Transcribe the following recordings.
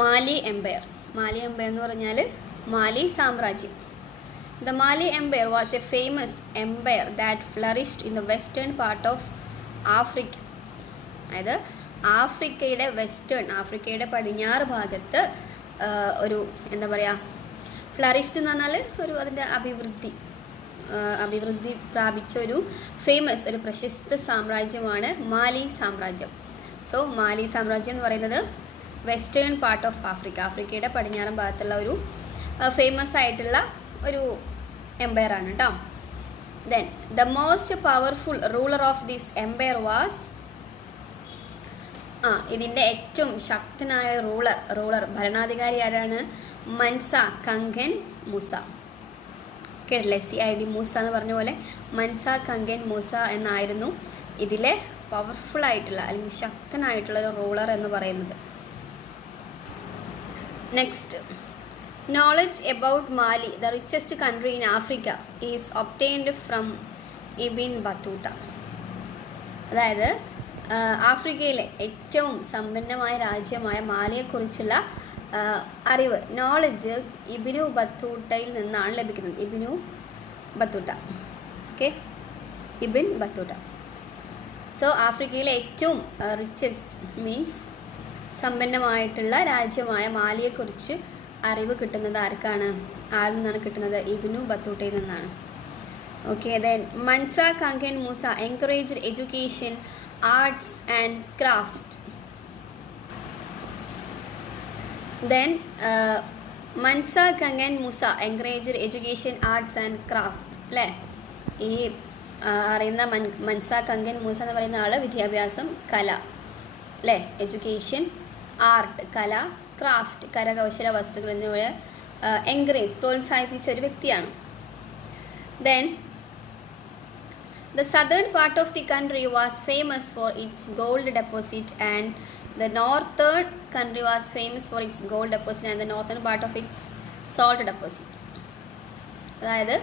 മാലി Empire. മാലി Empire എന്ന് പറഞ്ഞാൽ മാലി സാമ്രാജ്യം. The Mali Empire was a famous empire that flourished in the western part of Africa. അതായത് ആഫ്രിക്കയുടെ പടിഞ്ഞാറ് ഭാഗത്ത് ഒരു എന്താ പറയുക, ഫ്ലറിഷ്ഡ് എന്ന് പറഞ്ഞാൽ ഒരു അതിൻ്റെ അഭിവൃദ്ധി പ്രാപിച്ച ഒരു പ്രശസ്ത സാമ്രാജ്യമാണ് മാലി സാമ്രാജ്യം. സോ മാലി സാമ്രാജ്യം എന്ന് പറയുന്നത് വെസ്റ്റേൺ പാർട്ട് ഓഫ് ആഫ്രിക്കയുടെ പടിഞ്ഞാറൻ ഭാഗത്തുള്ള ഒരു ഫേമസ് ആയിട്ടുള്ള ഒരു എംപയർ ആണ് കേട്ടോ. Then the most powerful ruler of this empire was, ഇതിൻ്റെ ഏറ്റവും ശക്തനായ ഭരണാധികാരി ആരാണ്? Mansa Kankan Musa. കേട്ടില്ലേ? CID മൂസ എന്ന് പറഞ്ഞ പോലെ മൻസ കങ്കൻ മൂസ എന്നായിരുന്നു ഇതിലെ പവർഫുൾ ആയിട്ടുള്ള അല്ലെങ്കിൽ ശക്തനായിട്ടുള്ള ഒരു റൂളർ എന്ന് പറയുന്നത്. Next, knowledge about Mali, the richest country in Africa, is obtained from Ibn Battuta. അതായത് ആഫ്രിക്കയിലെ ഏറ്റവും സമ്പന്നമായ രാജ്യമായ മാലിയെക്കുറിച്ചുള്ള അറിവ്, നോളജ് ഇബ്നു ബത്തൂട്ടയിൽ നിന്നാണ് ലഭിക്കുന്നത്. ഇബ്ൻ ബത്തൂട്ട. സോ ആഫ്രിക്കയിലെ ഏറ്റവും റിച്ചസ്റ്റ് മീൻസ് സമ്പന്നമായിട്ടുള്ള രാജ്യമായ മാലിയെക്കുറിച്ച് അറിവ് കിട്ടുന്നത് ആരിൽ നിന്നാണ് കിട്ടുന്നത്? ഇബ്നു ബത്തൂട്ടയിൽ നിന്നാണ്. Okay. Then Mansa Kankan Musa encouraged education, arts and craft. Then Mansa Kankan Musa encouraged education, arts and craft അല്ലേ? ഈ അറിയുന്ന മൻസ കങ്കൻ മൂസ എന്ന് പറയുന്ന ആൾ വിദ്യാഭ്യാസം, കല അല്ലേ, എഡ്യൂക്കേഷൻ, ആർട്ട് കല, ക്രാഫ്റ്റ് കരകൗശല വസ്തുക്കൾ എന്നിവ പ്രോത്സാഹിപ്പിച്ച ഒരു വ്യക്തിയാണ്. Then the southern part of the country was famous for its gold deposit and the northern country was famous for its gold deposit and the northern part of its salt deposit. അതായത്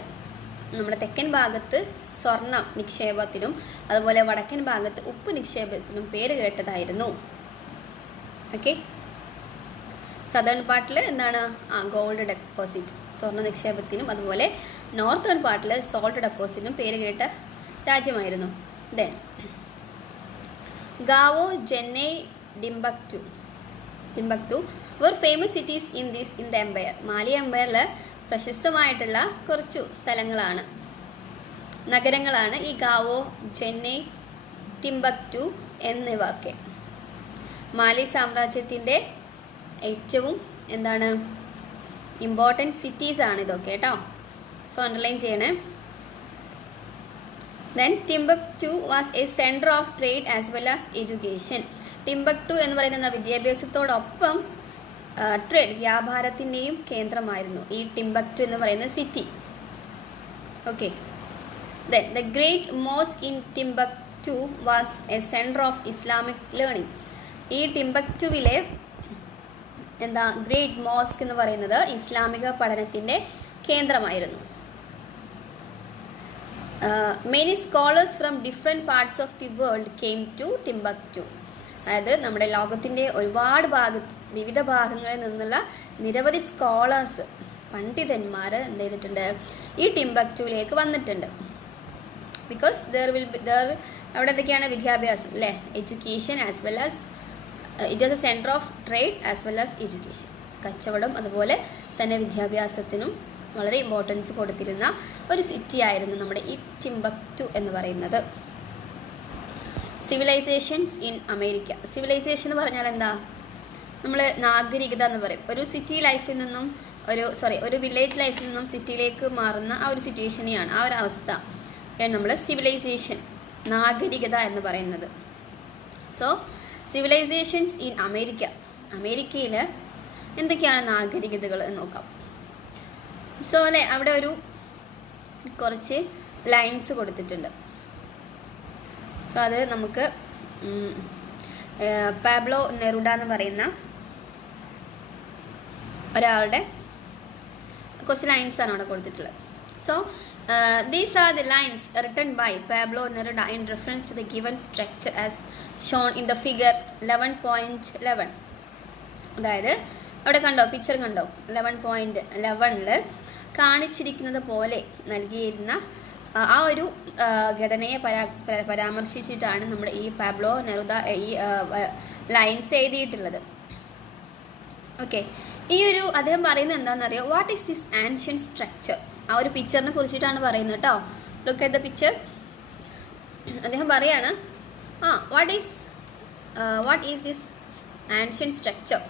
നമ്മുടെ തെക്കൻ ഭാഗത്ത് സ്വർണ്ണ നിക്ഷേപത്തിനും അതുപോലെ വടക്കൻ ഭാഗത്ത് ഉപ്പ് നിക്ഷേപത്തിനും പേര് കേട്ടതായിരുന്നു. ഓക്കെ. സദേൺ പാർട്ടിൽ എന്താണ്? ഗോൾഡ് ഡെപ്പോസിറ്റ് സ്വർണ്ണ നിക്ഷേപത്തിനും അതുപോലെ നോർത്തേൺ പാർട്ടിൽ സോൾട്ട് ഡെപ്പോസിറ്റിനും പേര് കേട്ട രാജ്യമായിരുന്നു. Then Gao, Djenne, Timbuktu were famous cities in the empire. Mali എംപയറിൽ പ്രശസ്തമായിട്ടുള്ള കുറച്ചു നഗരങ്ങളാണ് ഈ ഗാവോ, ചെന്നൈ, ടിംബക്ടു എന്നിവ ഒക്കെ. മാലി സാമ്രാജ്യത്തിൻ്റെ ഏറ്റവും ഇമ്പോർട്ടൻറ്റ് സിറ്റീസ് ആണ് ഇതൊക്കെ കേട്ടോ. സോ അണ്ടർലൈൻ ചെയ്യണേ. Then Timbuktu was a center of trade as well as education. ടിംബക്ടു എന്ന് പറയുന്ന വിദ്യാഭ്യാസത്തോടൊപ്പം വ്യാപാരത്തിൻ്റെയും കേന്ദ്രമായിരുന്നു ഈ ടിംബക്ടു എന്ന് പറയുന്ന city. Okay. Then the great mosque in Timbuktu was a center of Islamic learning. ഈ ടിംബക്ടുവിലെ ഗ്രേറ്റ് മോസ്ക് എന്ന് പറയുന്നത് ഇസ്ലാമിക പഠനത്തിൻ്റെ കേന്ദ്രമായിരുന്നു. Many scholars from different parts of the world came to Timbuktu. അതായത് നമ്മുടെ ലോകത്തിൻ്റെ വിവിധ ഭാഗങ്ങളിൽ നിന്നുള്ള നിരവധി സ്കോളേഴ്സ്, പണ്ഡിതന്മാർ എന്ത് ചെയ്തിട്ടുണ്ട്? ഈ ടിംബക്ടുവിലേക്ക് വന്നിട്ടുണ്ട്. ബിക്കോസ് അവിടെ എന്തൊക്കെയാണ്? വിദ്യാഭ്യാസം അല്ലേ, education as well as it was A centre of trade as well as education. കച്ചവടം അതുപോലെ തന്നെ വിദ്യാഭ്യാസത്തിനും വളരെ ഇമ്പോർട്ടൻസ് കൊടുത്തിരുന്ന ഒരു സിറ്റി ആയിരുന്നു നമ്മുടെ ഈ ടിംബക്ടു എന്ന് പറയുന്നത്. Civilisations in America. സിവിലൈസേഷൻ എന്ന് പറഞ്ഞാൽ എന്താ? നമ്മൾ നാഗരികത എന്ന് പറയും. ഒരു സിറ്റി ലൈഫിൽ നിന്നും ഒരു വില്ലേജ് ലൈഫിൽ നിന്നും സിറ്റിയിലേക്ക് മാറുന്ന ആ ഒരു സിറ്റുവേഷനെയാണ്, ആ ഒരു അവസ്ഥ നമ്മൾ സിവിലൈസേഷൻ, നാഗരികത എന്ന് പറയുന്നത്. So civilisations in America. അമേരിക്കയിൽ എന്തൊക്കെയാണ് നാഗരികതകൾ എന്ന് നോക്കാം. സോ അല്ലേ, അവിടെ കുറച്ച് ലൈൻസ് കൊടുത്തിട്ടുണ്ട്. സോ അത് നമുക്ക് പാബ്ലോ നെറുഡ എന്ന് പറയുന്ന ഒരാളുടെ കുറച്ച് ലൈൻസാണ് അവിടെ കൊടുത്തിട്ടുള്ളത്. So these are the lines written by Pablo Neruda in reference to the given structure as shown in the figure 11.11. അതായത് അവിടെ കണ്ടോ, പിക്ചർ കണ്ടോ, 11.11 കാണിച്ചിരിക്കുന്നത് പോലെ നൽകിയിരുന്ന ആ ഒരു ഘടനയെ പരാമർശിച്ചിട്ടാണ് നമ്മുടെ ഈ പാബ്ലോ നെറുദ ഈ ലൈൻസ് എഴുതിയിട്ടുള്ളത്. ഓക്കെ, ഈ ഒരു അദ്ദേഹം പറയുന്നത് എന്താണെന്നറിയോ, what is this ancient structure? ആ ഒരു പിക്ചറിനെ കുറിച്ചിട്ടാണ് പറയുന്നത് കേട്ടോ. Look at the picture. അദ്ദേഹം പറയാണ്, what is this ancient structure?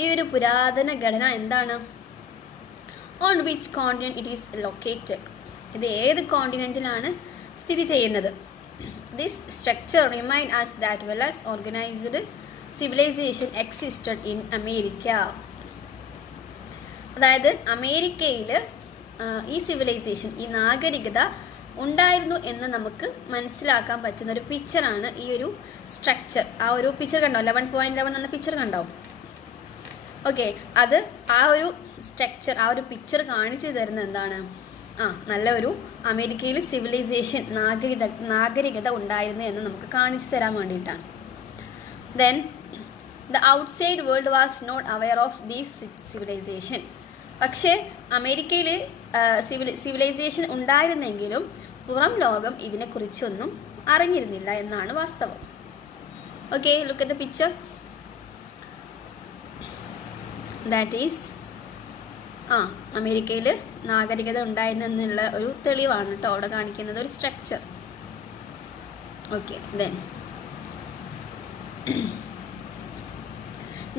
ഈ ഒരു പുരാതന ഘടന എന്താണ്? On which continent it is located? ഇത് ഏത് കോണ്ടിനെന്റിലാണ് സ്ഥിതി ചെയ്യുന്നത്? This structure remind us that well-as organized civilization existed in America. അതായത് അമേരിക്കയിൽ ഈ സിവിലൈസേഷൻ, ഈ നാഗരികത ഉണ്ടായിരുന്നു എന്ന് നമുക്ക് മനസ്സിലാക്കാൻ പറ്റുന്ന ഒരു പിക്ചറാണ് ഈ ഒരു സ്ട്രക്ചർ. ആ ഒരു പിക്ചർ കണ്ടോ, 11.11 എന്ന പിക്ചർ കണ്ടോ? ഓക്കെ, അത് ആ ഒരു സ്ട്രക്ചർ, ആ ഒരു പിക്ചർ കാണിച്ചു തരുന്നത് എന്താണ്? നല്ല ഒരു അമേരിക്കയിൽ സിവിലൈസേഷൻ, നാഗരികത ഉണ്ടായിരുന്നു എന്ന് നമുക്ക് കാണിച്ചു തരാൻ വേണ്ടിയിട്ടാണ്. Then the outside world was not aware of these civilization. പക്ഷേ അമേരിക്കയിൽ സിവിലൈസേഷൻ ഉണ്ടായിരുന്നെങ്കിലും പുറം ലോകം ഇതിനെക്കുറിച്ചൊന്നും അറിഞ്ഞിരുന്നില്ല എന്നാണ് വാസ്തവം. Okay, look at the picture. That is അമേരിക്കയിൽ നാഗരികത ഉണ്ടായിരുന്നെന്നുള്ള ഒരു തെളിവാണ് കേട്ടോ അവിടെ കാണിക്കുന്നത്, ഒരു structure. Okay, then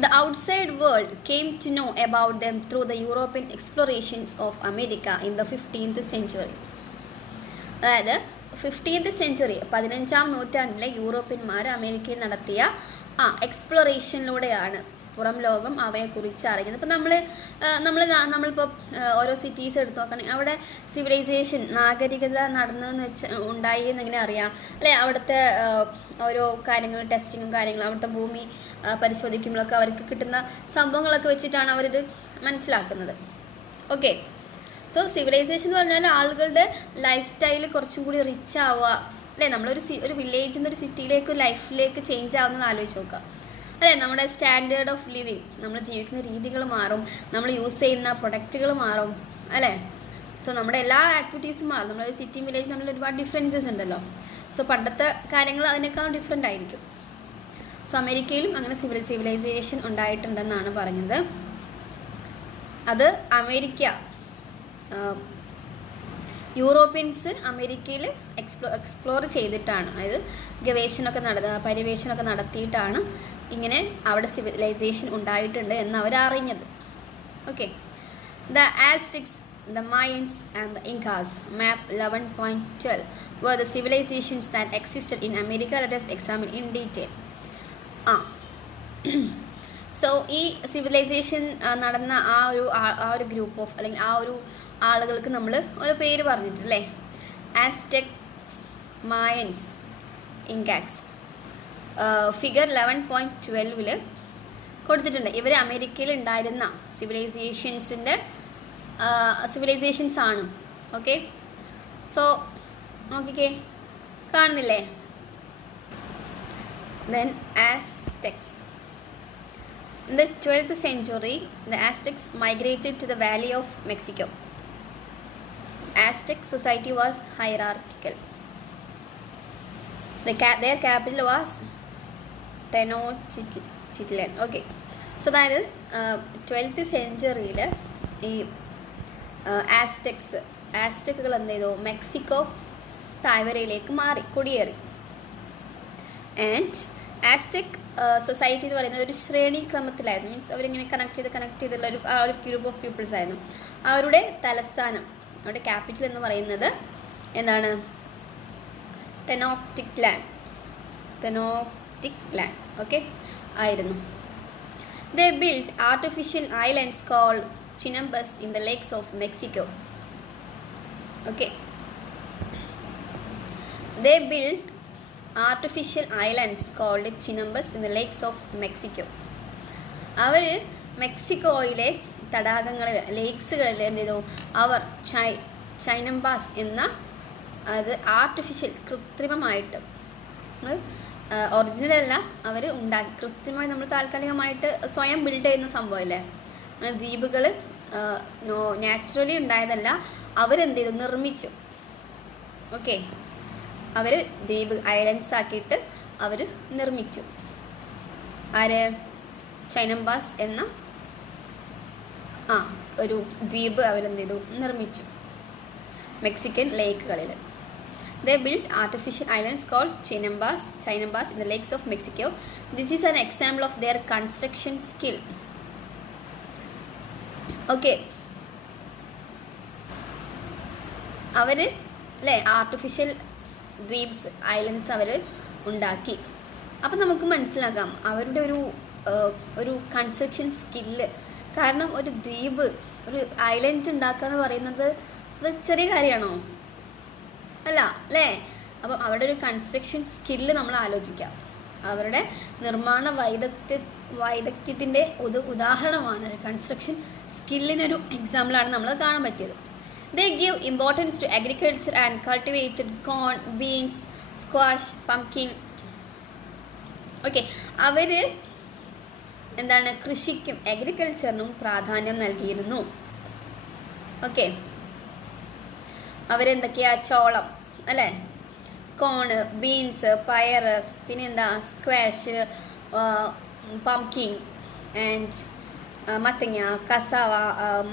the outside world came to know about them through the European explorations of America in the 15th century. അതായത് 15th century, 15ാം നൂറ്റാണ്ടിലെ യൂറോപ്യന്മാർ അമേരിക്കയിൽ നടത്തിയ എക്സ്പ്ലോറേഷനിലൂടെയാണ് പുറം ലോകം അവയെക്കുറിച്ച് അറിയുന്നത്. ഇപ്പം നമ്മളിപ്പോൾ ഓരോ സിറ്റീസ് എടുത്ത് നോക്കുകയാണെങ്കിൽ അവിടെ സിവിലൈസേഷൻ, നാഗരികത നടന്നതെന്ന് ഉണ്ടായി എന്നെങ്ങനെ അറിയാം അല്ലേ? അവിടുത്തെ ഓരോ കാര്യങ്ങൾ, ടെസ്റ്റിങ്ങും കാര്യങ്ങളും, അവിടുത്തെ ഭൂമി പരിശോധിക്കുമ്പോഴൊക്കെ അവർക്ക് കിട്ടുന്ന സംഭവങ്ങളൊക്കെ വെച്ചിട്ടാണ് അവരിത് മനസ്സിലാക്കുന്നത്. ഓക്കെ, സോ സിവിലൈസേഷൻ എന്ന് പറഞ്ഞാൽ ആളുകളുടെ ലൈഫ് സ്റ്റൈൽ കുറച്ചും കൂടി റിച്ച് ആവുക അല്ലേ? ഒരു വില്ലേജിൽ നിന്ന് ഒരു സിറ്റിയിലേക്ക്, ലൈഫിലേക്ക് ചേഞ്ച് ആവുന്നത് ആലോചിച്ച് നോക്കുക അല്ലേ? നമ്മുടെ സ്റ്റാൻഡേർഡ് ഓഫ് ലിവിങ്, നമ്മൾ ജീവിക്കുന്ന രീതികൾ മാറും, നമ്മൾ യൂസ് ചെയ്യുന്ന പ്രൊഡക്റ്റുകൾ മാറും അല്ലേ? സോ നമ്മുടെ എല്ലാ ആക്ടിവിറ്റീസും മാറും. നമ്മളൊരു സിറ്റിയും വില്ലേജും തമ്മിൽ ഒരുപാട് ഡിഫറൻസസ് ഉണ്ടല്ലോ. സോ പണ്ടത്തെ കാര്യങ്ങൾ അതിനേക്കാൾ ഡിഫറെൻ്റ് ആയിരിക്കും. സോ അമേരിക്കയിലും അങ്ങനെ സിവിലൈസേഷൻ ഉണ്ടായിട്ടുണ്ടെന്നാണ് പറഞ്ഞത്. അത് യൂറോപ്യൻസ് അമേരിക്കയിൽ എക്സ്പ്ലോർ ചെയ്തിട്ടാണ്, അതായത് പര്യവേഷണമൊക്കെ നടത്തിയിട്ടാണ് ഇങ്ങനെ അവിടെ സിവിലൈസേഷൻ ഉണ്ടായിട്ടുണ്ട് എന്ന് അവർ അറിഞ്ഞത്. Okay, the Aztecs, the Mayans and the Incas. Map 11.12 were the civilizations that existed in America. Let us examine in detail. So ഈ സിവിലൈസേഷൻ നടന്ന ആ ഒരു ഗ്രൂപ്പ് ഓഫ്, അല്ലെങ്കിൽ ആ ഒരു ആളുകൾക്ക് നമ്മൾ ഒരു പേര് പറഞ്ഞിട്ടല്ലേ, ആസ്ടെക്സ്, മായൻസ്, ഇൻകാക്സ്. ഫിഗർ 11.12 കൊടുത്തിട്ടുണ്ട്. ഇവർ അമേരിക്കയിൽ ഉണ്ടായിരുന്ന സിവിലൈസേഷൻസ് ആണ്. ഓക്കെ, സോ നോക്കിക്കേ, കാണുന്നില്ലേ? Then Aztecs. In the 12th century, the Aztecs migrated to the Valley of Mexico. Aztec society was hierarchical. Their capital was Tenochtitlan. Okay, so അതായത് 12th centuryയിൽ ഈ ആസ്ടെക്കുകൾ എന്ത് ചെയ്തു? മെക്സിക്കോ തായ്വരയിലേക്ക് കുടിയേറി. ആൻഡ് ആസ്ടെക് സൊസൈറ്റി എന്ന് പറയുന്നത് ഒരു ശ്രേണിക്രമത്തിലായിരുന്നു. മീൻസ് അവരിങ്ങനെ കണക്ട് ചെയ്തുള്ള ഒരു ഗ്രൂപ്പ് ഓഫ് പീപ്പിൾസ് ആയിരുന്നു. അവരുടെ തലസ്ഥാനം, അവരുടെ ക്യാപിറ്റൽ എന്ന് പറയുന്നത് എന്താണ്? ടെനോക്റ്റിക്ലാൻ. ഓക്കെ ആയിരുന്നു. They built artificial islands called Chinambas in the lakes of Mexico. Okay. They built artificial islands called Chinambas in the lakes of Mexico. അവർ മെക്സിക്കോയിലെ തടാകങ്ങളിൽ, ലേക്സുകളിൽ എന്ത് ചെയ്തു? അവർ ചൈനംബാസ് എന്ന അത് ആർട്ടിഫിഷ്യൽ, കൃത്രിമമായിട്ട് ഒറിജിനൽ അല്ല, അവർ ഉണ്ടാക്കി കൃത്യമായി നമ്മൾ താൽക്കാലികമായിട്ട് സ്വയം ബിൽഡ് ചെയ്യുന്ന സംഭവമല്ലേ. ദ്വീപുകൾ നാച്ചുറലി ഉണ്ടായതല്ല, അവരെന്ത് ചെയ്തു, നിർമ്മിച്ചു. ഓക്കെ, അവർ ദ്വീപ് ഐലൻഡ്സ് ആക്കിയിട്ട് അവർ നിർമ്മിച്ചു. ആര്? ചൈനംബാസ് എന്ന ഒരു ദ്വീപ് അവരെന്ത് ചെയ്തു, നിർമ്മിച്ചു Mexican ലേക്കുകളിൽ. They built artificial islands called Chinambas in the lakes of Mexico. This is an example of their construction skill. Okay. അവർ അല്ലേ ആർട്ടിഫിഷ്യൽ ദ്വീപ്സ് ഐലൻഡ്സ് അവർ ഉണ്ടാക്കി. അപ്പം നമുക്ക് മനസ്സിലാക്കാം അവരുടെ ഒരു കൺസ്ട്രക്ഷൻ സ്കില്ല്. കാരണം ഒരു ദ്വീപ്, ഒരു ഐലൻഡ് ഉണ്ടാക്കുക എന്ന് പറയുന്നത് അത് ചെറിയ കാര്യമാണോ? അല്ല അല്ലേ. അപ്പം അവരുടെ ഒരു കൺസ്ട്രക്ഷൻ സ്കില്ല് നമ്മൾ ആലോചിക്കാം. അവരുടെ നിർമ്മാണ വൈദഗ്ധ്യത്തിൻ്റെ ഉദാഹരണമാണ്. കൺസ്ട്രക്ഷൻ സ്കില്ലിനൊരു എക്സാമ്പിളാണ് നമ്മൾ കാണാൻ പറ്റിയത്. They give importance to agriculture and cultivated corn, beans, squash, pumpkin. Okay, അവർ എന്താണ് കൃഷിക്കും അഗ്രികൾച്ചറിനും പ്രാധാന്യം നൽകിയിരുന്നു. ഓക്കെ, അവരെന്തൊക്കെയാ? ചോളം അല്ലേ, കോണ്, ബീൻസ്, പയർ, പിന്നെന്താ സ്ക്വാഷ്, പംകിൻ ആൻഡ് മത്തങ്ങ, കസാവ,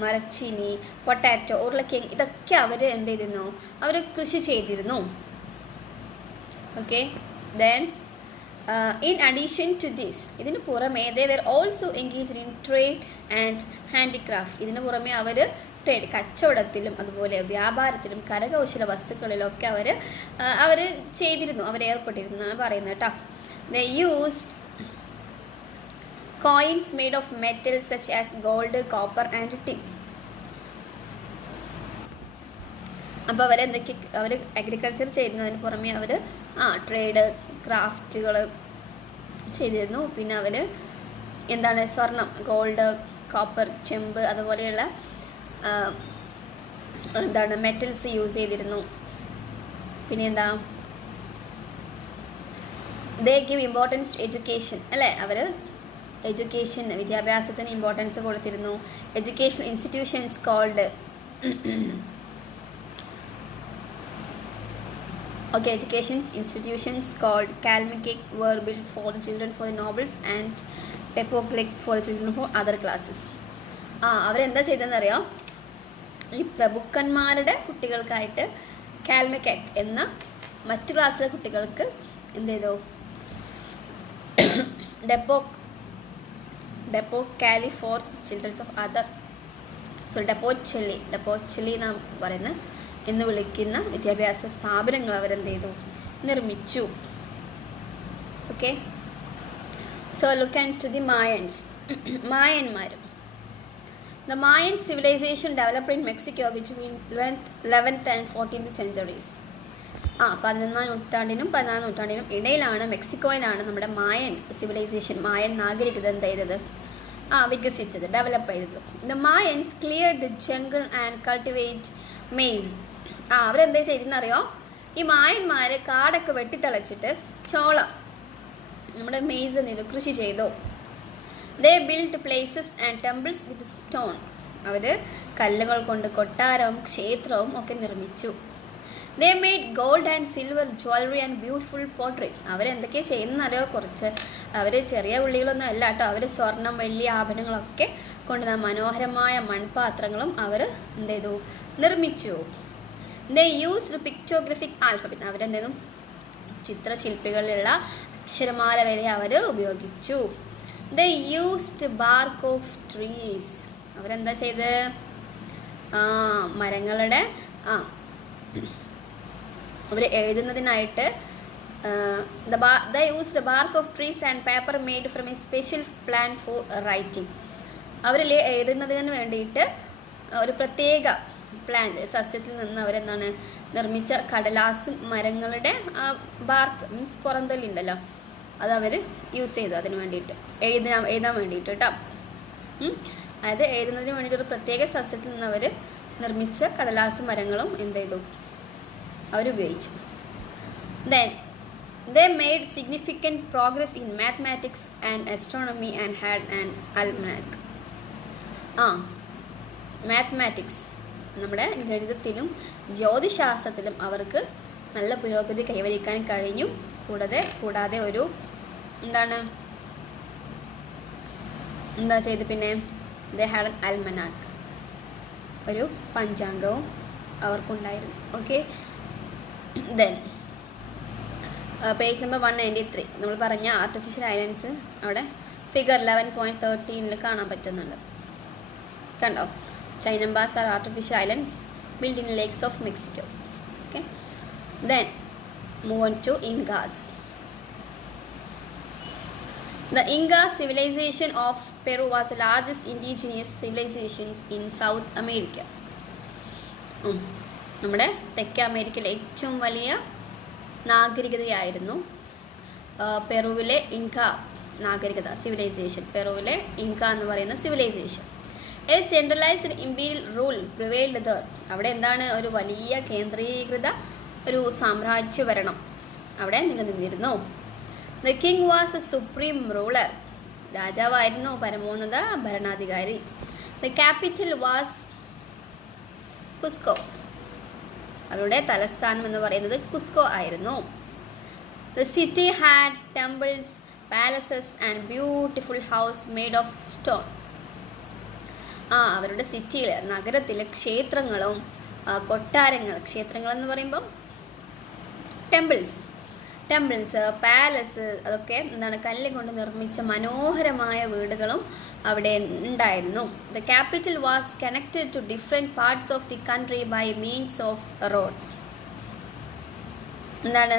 മരച്ചീനി, പൊട്ടാറ്റോ, ഉരുളക്കിഴങ്ങ്, ഇതൊക്കെ അവർ എന്ത് ചെയ്തിരുന്നു? അവർ കൃഷി ചെയ്തിരുന്നു. Okay, then in addition to this, ഇതിന് പുറമെ they were also engaged in trade and handicraft. ഇതിന് പുറമെ അവർ ട്രേഡ്, കച്ചവടത്തിലും അതുപോലെ വ്യാപാരത്തിലും കരകൗശല വസ്തുക്കളിലൊക്കെ അവർ ചെയ്തിരുന്നു, അവർ ഏർപ്പെട്ടിരുന്നു എന്നാണ് പറയുന്നത് കേട്ടോ. They used coins made of metals such as gold, copper and tin. അപ്പോൾ അവർ അഗ്രികൾച്ചർ ചെയ്യുന്നതിന് പുറമെ അവർ ട്രേഡ് ക്രാഫ്റ്റുകൾ ചെയ്തിരുന്നു. പിന്നെ അവർ എന്താണ് സ്വർണം, ഗോൾഡ്, കോപ്പർ, ചെമ്പ് അതുപോലെയുള്ള എന്താണ് മെറ്റൽസ് യൂസ് ചെയ്തിരുന്നു. പിന്നെ എന്താ, they give importance to education അല്ലേ. അവർ എഡ്യൂക്കേഷൻ, വിദ്യാഭ്യാസത്തിന് ഇമ്പോർട്ടൻസ് കൊടുത്തിരുന്നു. Educational institutions called Calmeckic were built for the children for the nobles and Pepoclic for the children for other classes. അവരെന്താ ചെയ്തതെന്നറിയോ? ഈ പ്രഭുക്കന്മാരുടെ കുട്ടികൾക്കായിട്ട് കാൽമെക്കക് എന്ന മറ്റ് ക്ലാസ്സിലെ കുട്ടികൾക്ക് എന്ത് ചെയ്തു? Telpochcalli for childrens of other, telpochcalli എന്നാണ് പറയുന്നത്, എന്ന് വിളിക്കുന്ന വിദ്യാഭ്യാസ സ്ഥാപനങ്ങൾ അവരെന്ത് ചെയ്തു? നിർമ്മിച്ചു. Okay, so look and to the Mayans. മായന്മാർ. The Mayan civilization developed in Mexico between 11th and 14th centuries. 11ാം നൂറ്റാണ്ടിനും 14ാം നൂറ്റാണ്ടിനും ഇടയിലാണ്, മെക്സിക്കോയിലാണ് നമ്മുടെ മായൻ സിവിലൈസേഷൻ, മായൻ നാഗരികത എന്ത് ചെയ്തത്? വികസിച്ചത്, ഡെവലപ്പ് ചെയ്തത്. The Mayans clear the jungle and cultivate maize. അവരെന്താ ചെയ്തെന്നറിയോ? ഈ മായന്മാർ കാടൊക്കെ വെട്ടിത്തളച്ചിട്ട് ചോളം, നമ്മുടെ മെയ്സ് എന്ത് ചെയ്തു? കൃഷി ചെയ്തു. They built places and temples with stone. അവർ കല്ലുകൾ കൊണ്ട് കൊട്ടാരവും ക്ഷേത്രവും ഒക്കെ നിർമ്മിച്ചു. They made gold and silver jewelry and beautiful pottery. അവരെന്തൊക്കെയാണ് ചെയ്യുന്നറിയോ? കുറച്ച് അവർ ചെറിയ പുള്ളികളൊന്നും അല്ല കേട്ടോ. അവർ സ്വർണം, വെള്ളി, ആഭരണങ്ങളൊക്കെ കൊണ്ട് മനോഹരമായ മൺപാത്രങ്ങളും അവർ എന്ത് ചെയ്തു? നിർമ്മിച്ചു. They used pictographic alphabet. അവരെന്ത് ചിത്രശില്പികളിലുള്ള അക്ഷരമാല വരെ അവർ ഉപയോഗിച്ചു. They used bark of trees. അവരെന്താ ചെയ്ത്? മരങ്ങളുടെ അവർ എഴുതുന്നതിനായിട്ട് they used bark of trees and paper made from a special plant for writing. അവരിൽ എഴുതുന്നതിന് വേണ്ടിയിട്ട് ഒരു പ്രത്യേക പ്ലാന്റ്, സസ്യത്തിൽ നിന്ന് അവരെന്താണ് നിർമ്മിച്ച കടലാസ് മരങ്ങളുടെ ബാർക്ക് മീൻസ് പുറന്തൊല്ലുണ്ടല്ലോ, അതവർ യൂസ് ചെയ്തു അതിന് വേണ്ടിയിട്ട്, എഴുതാൻ വേണ്ടിയിട്ട് കേട്ടോ. അതായത് എഴുതുന്നതിന് വേണ്ടിയിട്ട് ഒരു പ്രത്യേക സസ്യത്തിൽ നിന്ന് അവർ നിർമ്മിച്ച കടലാസ് മരങ്ങളും എന്ത് ചെയ്തു? അവരുപയോഗിച്ചു. Then They made significant progress in mathematics and astronomy and had an almanac. Mathematics, നമ്മുടെ ഗണിതത്തിലും ജ്യോതിശാസ്ത്രത്തിലും അവർക്ക് നല്ല പുരോഗതി കൈവരിക്കാൻ കഴിഞ്ഞു. കൂടാതെ ഒരു എന്താ ചെയ്ത് പിന്നെ ദേ ഹാഡ് ആൻ ആൽമനാക്, ഒരു പഞ്ചാംഗവും അവർക്കുണ്ടായിരുന്നു. ഓക്കെ, ദെൻ പേജ് നമ്പർ 193 നമ്മൾ പറഞ്ഞ ആർട്ടിഫിഷ്യൽ ഐലൻഡ്സ് അവിടെ ഫിഗർ 11.13 കാണാൻ പറ്റുന്നുണ്ട്. കണ്ടോ? Chainambas are artificial islands built in lakes of Mexico. Okay, then move on to Incas. The Inca civilization of Peru was the largest indigenous civilizations in South America. നമ്മുടെ തെക്കേ അമേരിക്കയിലെ ഏറ്റവും വലിയ നാഗരികതയായിരുന്നു പെറുവിലെ ഇൻക നാഗരികത, civilisation. പെറുവിലെ Inca എന്ന് പറയുന്ന civilization. A centralized imperial rule prevailed there. അവിടെ എന്താണ്? ഒരു വലിയ കേന്ദ്രീകൃത ഒരു സാമ്രാജ്യഭരണം അവിടെ നിലനിന്നിരുന്നു. The king was a supreme ruler. രാജാവായിരുന്നു പരമോന്നത ഭരണാധികാരി. The capital was Cusco. അവരുടെ തലസ്ഥാനം എന്ന് പറയുന്നത് കുസ്കോ ആയിരുന്നു. The city had temples, palaces and beautiful house made of stone. അവരുടെ സിറ്റിയിൽ, നഗരത്തിൽ ക്ഷേത്രങ്ങളും ക്ഷേത്രങ്ങൾ എന്ന് പറയുമ്പം ടെമ്പിൾസ്, പാലസ്, അതൊക്കെ എന്താണ്? കല്ല് കൊണ്ട് നിർമ്മിച്ച മനോഹരമായ വീടുകളും അവിടെ ഉണ്ടായിരുന്നു. The capital was connected to different parts of the country by means of roads. എന്താണ്?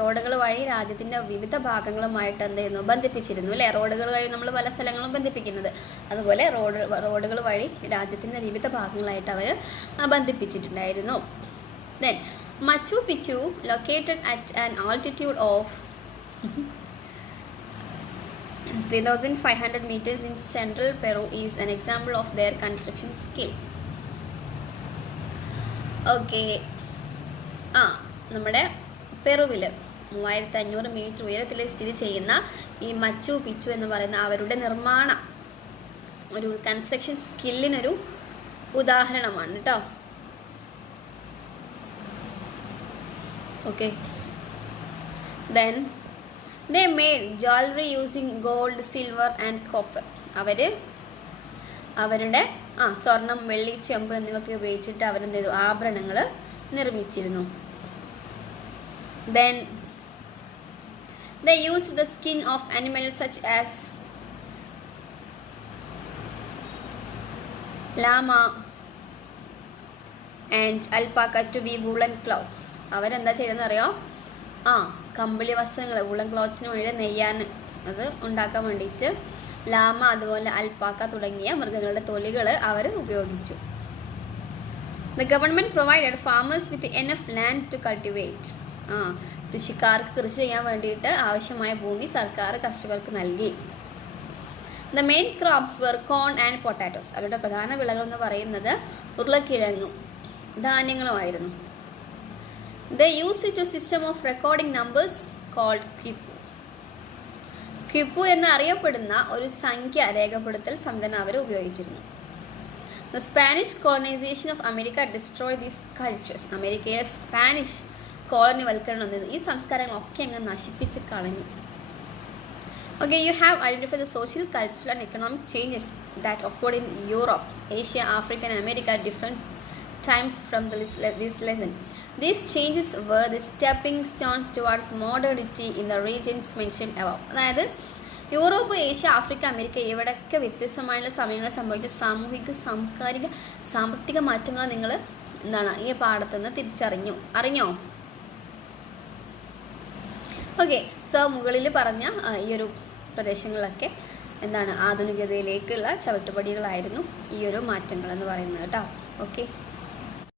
റോഡുകൾ വഴി രാജ്യത്തിൻ്റെ വിവിധ ഭാഗങ്ങളുമായിട്ട് എന്തായിരുന്നു? ബന്ധിപ്പിച്ചിരുന്നു അല്ലേ? റോഡുകൾ വഴി നമ്മൾ പല സ്ഥലങ്ങളും ബന്ധിപ്പിക്കുന്നത്, അതുപോലെ റോഡുകൾ വഴി രാജ്യത്തിൻ്റെ വിവിധ ഭാഗങ്ങളായിട്ട് അവർ ബന്ധിപ്പിച്ചിട്ടുണ്ടായിരുന്നു. ദെൻ മച്ചു പിച്ചു located at an altitude of 3,500 meters in central Peru is an example of their construction skill. Okay, നമ്മുടെ പെറുവിൽ 3,500 മീറ്റർ ഉയരത്തിൽ സ്ഥിതി ചെയ്യുന്ന ഈ മച്ചു പിച്ചു എന്ന് പറയുന്ന അവരുടെ നിർമ്മാണം ഒരു കൺസ്ട്രക്ഷൻ സ്കില്ലിനൊരു ഉദാഹരണമാണ് കേട്ടോ. Okay, then they made jewellery using gold, silver and copper. അവരുടെ സ്വർണം, വെള്ളി, ചെമ്പ് എന്നിവയൊക്കെ ഉപയോഗിച്ചിട്ട് അവരെന്ത് ചെയ്തു? ആഭരണങ്ങൾ നിർമ്മിച്ചിരുന്നു. Then they used the skin of animals such as llama and alpaca to weave woolen clothes. അവരെന്താ ചെയ്തതെന്ന് അറിയോ? കമ്പിളി വസ്ത്രങ്ങൾ, വൂളൻ ക്ലോത്ത്സിന് വേണ്ടി നെയ്യാൻ, അത് ഉണ്ടാക്കാൻ വേണ്ടിയിട്ട് ലാമ, അതുപോലെ അൽപ്പാക്ക തുടങ്ങിയ മൃഗങ്ങളുടെ തൊലികൾ അവർ ഉപയോഗിച്ചു. The government provided farmers with enough land to cultivate. കൃഷിക്കാർക്ക് കൃഷി ചെയ്യാൻ വേണ്ടിയിട്ട് ആവശ്യമായ ഭൂമി സർക്കാർ കർഷകർക്ക് നൽകി. The main crops were corn and potatoes. അവരുടെ പ്രധാന വിളകൾ എന്ന് പറയുന്നത് ഉരുളക്കിഴങ്ങും ധാന്യങ്ങളുമായിരുന്നു. The use to system of recording numbers called quipu എന്നറിയപ്പെടുന്ന ഒരു സംഖ്യ രേഖപ്പെടുത്തൽ സംവിധാനം അവർ ഉപയോഗിച്ചിരുന്നു. The Spanish colonization of America destroy these cultures. അമേരിക്കയിലെ സ്പാനിഷ് കോളനിവൽക്കരണം ഈ സംസ്കാരങ്ങളൊക്കെ അങ്ങ് നശിപ്പിച്ച് കളഞ്ഞു. Okay, you have identified the social, cultural and economic changes that occurred in Europe, Asia, Africa and America at different times from this lesson. These changes were the stepping stones towards modernity in the regions mentioned above. അതായത് Europe, Asia, Africa, America ഇവിടെയൊക്കെ വ്യത്യസ്തമായുള്ള സമയങ്ങൾ സംഭവിച്ച സാമൂഹിക, സാംസ്കാരിക, സാമ്പത്തിക മാറ്റങ്ങൾ നിങ്ങൾ എന്താണ് ഈ പാഠത്തുനിന്ന് അറിഞ്ഞോ? ഓക്കെ, സോ മുകളിൽ പറഞ്ഞ ഈ ഒരു പ്രദേശങ്ങളിലൊക്കെ എന്താണ് ആധുനികതയിലേക്കുള്ള ചവിട്ടുപടികളായിരുന്നു ഈ ഒരു മാറ്റങ്ങൾ എന്ന് പറയുന്നത് കേട്ടോ. ഓക്കെ.